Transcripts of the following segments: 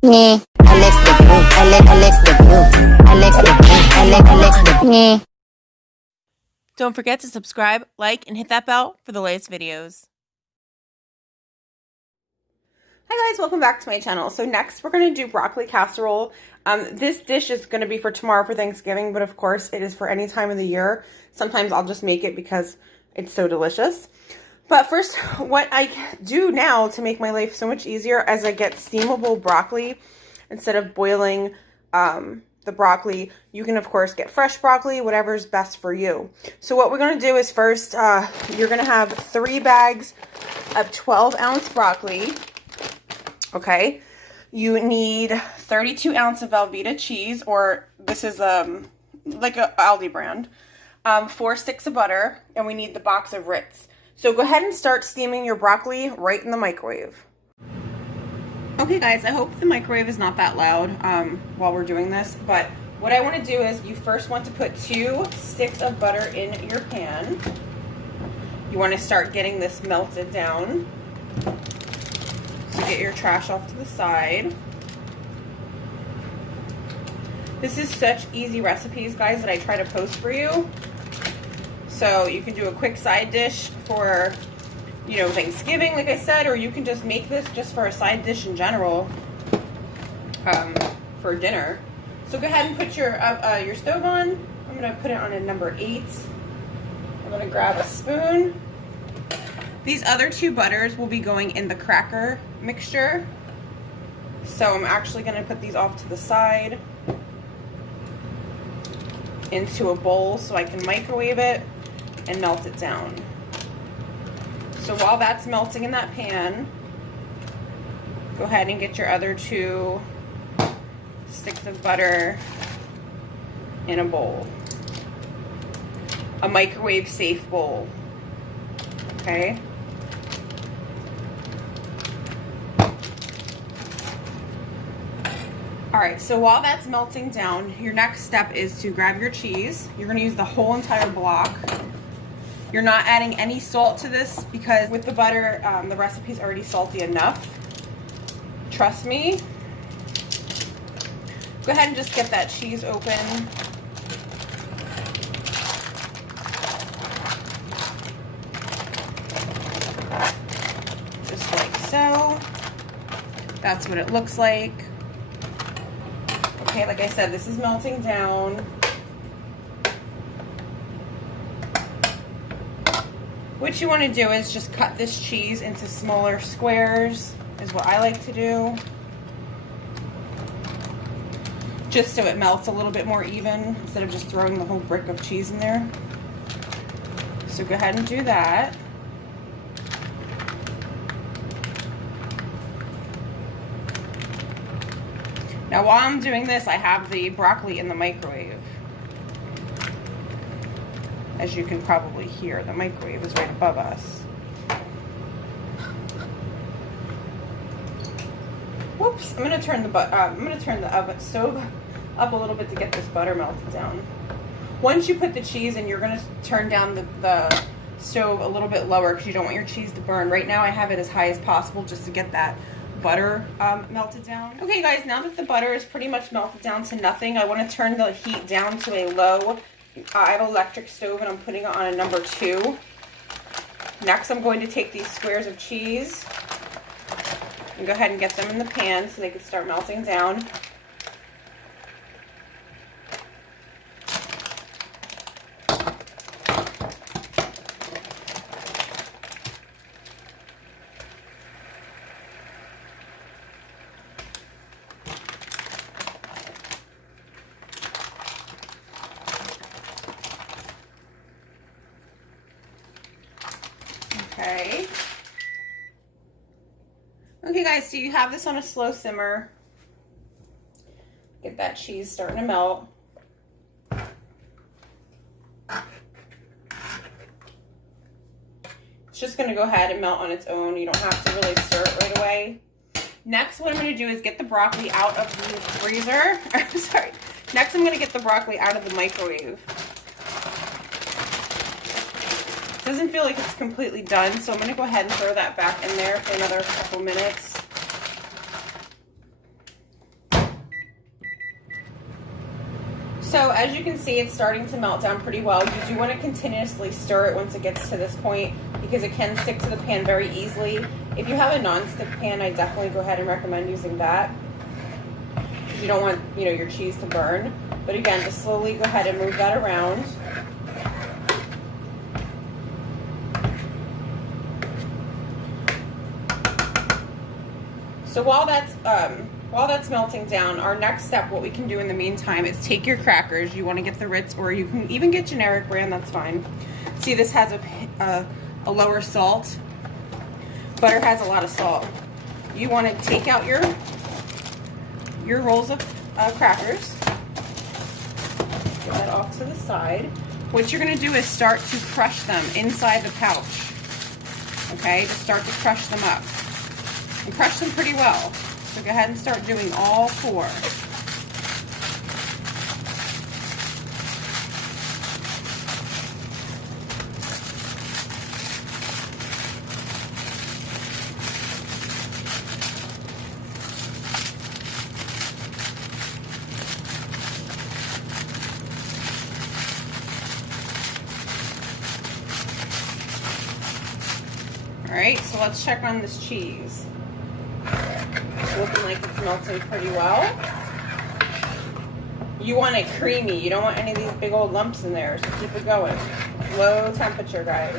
Yeah. I like the blue. I like the blue. I like the blue. I like the yeah. Don't forget to subscribe, like, and hit that bell for the latest videos. Hi guys, welcome back to my channel. So next we're going to do broccoli casserole. This dish is going to be for tomorrow for Thanksgiving, but of course it is for any time of the year. Sometimes I'll just make it because it's so delicious. But first, what I do now to make my life so much easier is I get steamable broccoli instead of boiling the broccoli. You can of course get fresh broccoli, whatever's best for you. So what we're going to do is first, you're going to have 3 bags of 12-ounce broccoli. Okay, you need 32 ounces of Velveeta cheese, or this is like a Aldi brand, 4 sticks of butter, and we need the box of Ritz. So go ahead and start steaming your broccoli right in the microwave. Okay guys, I hope the microwave is not that loud while we're doing this, but what I want to do is you first want to put 2 sticks of butter in your pan. You want to start getting this melted down. So get your trash off to the side. This is such easy recipes, guys, that I try to post for you. So you can do a quick side dish for, you know, Thanksgiving, like I said, or you can just make this just for a side dish in general for dinner. So go ahead and put your stove on. I'm going to put it on a number 8. I'm going to grab a spoon. These other 2 butters will be going in the cracker mixture. So I'm actually going to put these off to the side into a bowl so I can microwave it and melt it down. So while that's melting in that pan, go ahead and get your other 2 sticks of butter in a bowl. A microwave safe bowl. Okay? Alright, so while that's melting down, your next step is to grab your cheese. You're going to use the whole entire block. You're not adding any salt to this because with the butter, the recipe's already salty enough. Trust me. Go ahead and just get that cheese open. Just like so. That's what it looks like. Okay, like I said, this is melting down. What you want to do is just cut this cheese into smaller squares, is what I like to do. Just so it melts a little bit more even, instead of just throwing the whole brick of cheese in there. So go ahead and do that. Now while I'm doing this, I have the broccoli in the microwave. As you can probably hear, the microwave is right above us. Whoops! I'm gonna turn the oven stove up a little bit to get this butter melted down. Once you put the cheese in, you're gonna turn down the stove a little bit lower because you don't want your cheese to burn. Right now, I have it as high as possible just to get that butter melted down. Okay guys, now that the butter is pretty much melted down to nothing, I want to turn the heat down to a low. I have an electric stove and I'm putting it on a number 2. Next I'm going to take these squares of cheese and go ahead and get them in the pan so they can start melting down. Okay. Okay guys, so you have this on a slow simmer. Get that cheese starting to melt. It's just going to go ahead and melt on its own. You don't have to really stir it right away. Next, what I'm going to do is get the broccoli out of the freezer. Sorry. Next, I'm going to get the broccoli out of the microwave. Doesn't feel like it's completely done, so I'm going to go ahead and throw that back in there for another couple minutes. So as you can see, it's starting to melt down pretty well. You do want to continuously stir it once it gets to this point because it can stick to the pan very easily. If you have a non-stick pan, I definitely go ahead and recommend using that. You don't want, you know, your cheese to burn. But again, just slowly go ahead and move that around. So while that's melting down, our next step, what we can do in the meantime, is take your crackers. You want to get the Ritz, or you can even get generic brand, that's fine. See, this has a lower salt. Butter has a lot of salt. You want to take out your rolls of crackers. Get that off to the side. What you're going to do is start to crush them inside the pouch. Okay, just start to crush them up. And crush them pretty well. So go ahead and start doing all 4. All right, so let's check on this cheese. It's looking like it's melting pretty well. You want it creamy. You don't want any of these big old lumps in there, so keep it going. Low temperature, guys.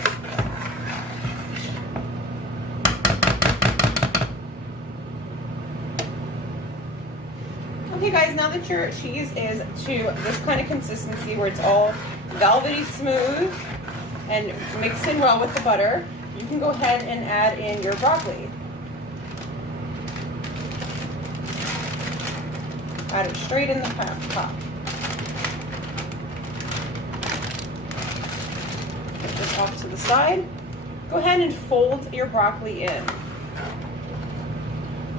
Okay, guys, now that your cheese is to this kind of consistency where it's all velvety smooth and mixed in well with the butter, you can go ahead and add in your broccoli. Add it straight in the top. Put this off to the side. Go ahead and fold your broccoli in.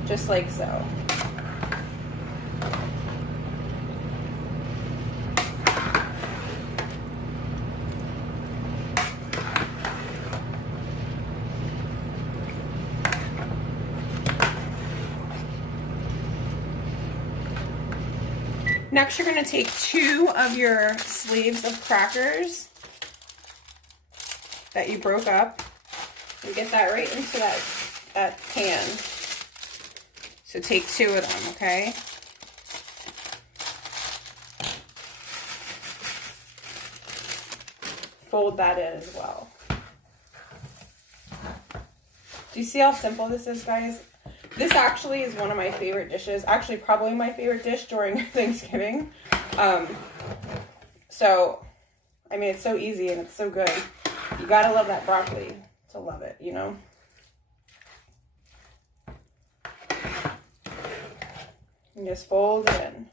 Just like so. Next, you're going to take 2 of your sleeves of crackers that you broke up and get that right into that pan. So take 2 of them, okay? Fold that in as well. Do you see how simple this is, guys? This actually is one of my favorite dishes. Actually, probably my favorite dish during Thanksgiving. So, I mean, it's so easy and it's so good. You gotta love that broccoli to love it, you know? And just fold it in.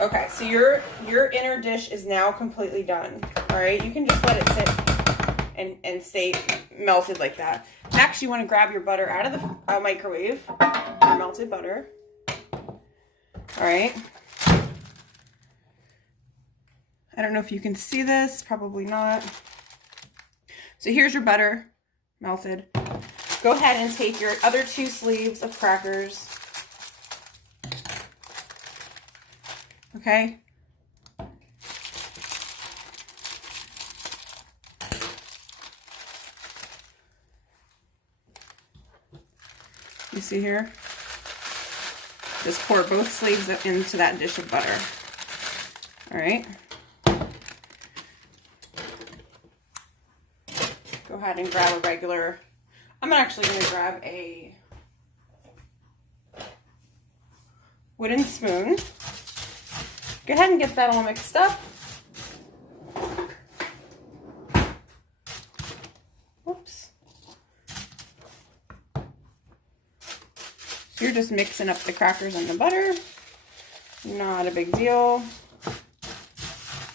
Okay, so your inner dish is now completely done. All right, you can just let it sit and stay melted like that. Next, you want to grab your butter out of the microwave, your melted butter. All right. I don't know if you can see this, probably not. So here's your butter melted. Go ahead and take your other 2 sleeves of crackers. Okay. You see here? Just pour both sleeves into that dish of butter. All right. Go ahead and grab a regular, I'm actually going to grab a wooden spoon. Go ahead and get that all mixed up. Whoops. So you're just mixing up the crackers and the butter. Not a big deal.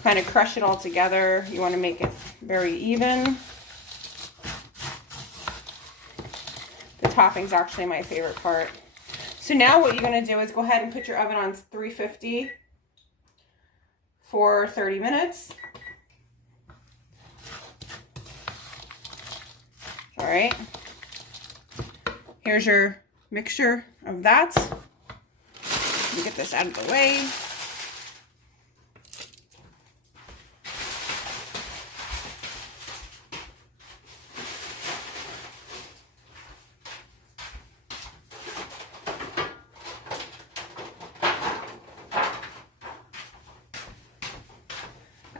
Kind of crush it all together. You want to make it very even. The topping's actually my favorite part. So now what you're going to do is go ahead and put your oven on 350 for 30 minutes. All right. Here's your mixture of that. Let me get this out of the way.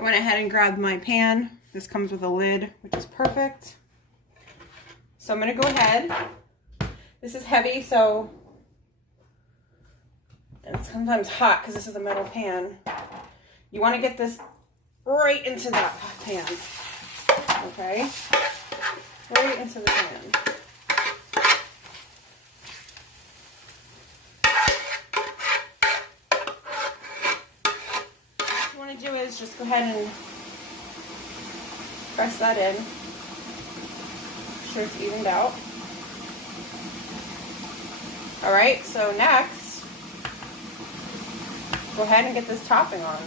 I went ahead and grabbed my pan. This comes with a lid, which is perfect. So I'm going to go ahead. This is heavy, so it's sometimes hot because this is a metal pan. You want to get this right into that pan. Okay? Right into the pan. What you want to do is just go ahead and press that in. Make sure it's evened out. Alright, so next, go ahead and get this topping on.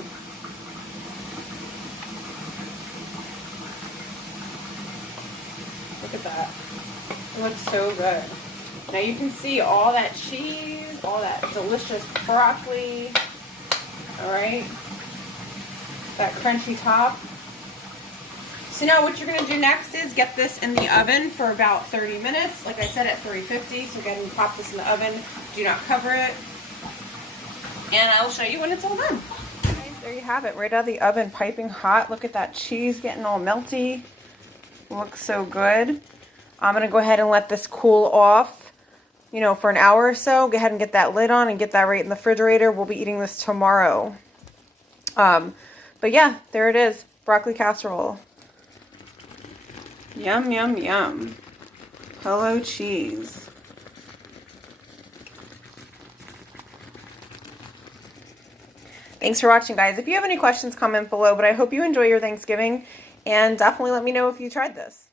Look at that. It looks so good. Now you can see all that cheese, all that delicious broccoli. Alright. That crunchy top. So now what you're going to do next is get this in the oven for about 30 minutes. Like I said, at 350. So go ahead and pop this in the oven. Do not cover it. And I'll show you when it's all done. Okay, there you have it. Right out of the oven, piping hot. Look at that cheese getting all melty. Looks so good. I'm going to go ahead and let this cool off, you know, for an hour or so. Go ahead and get that lid on and get that right in the refrigerator. We'll be eating this tomorrow. But yeah, there it is. Broccoli casserole. Yum, yum, yum. Hello, cheese. Thanks for watching, guys. If you have any questions, comment below. But I hope you enjoy your Thanksgiving. And definitely let me know if you tried this.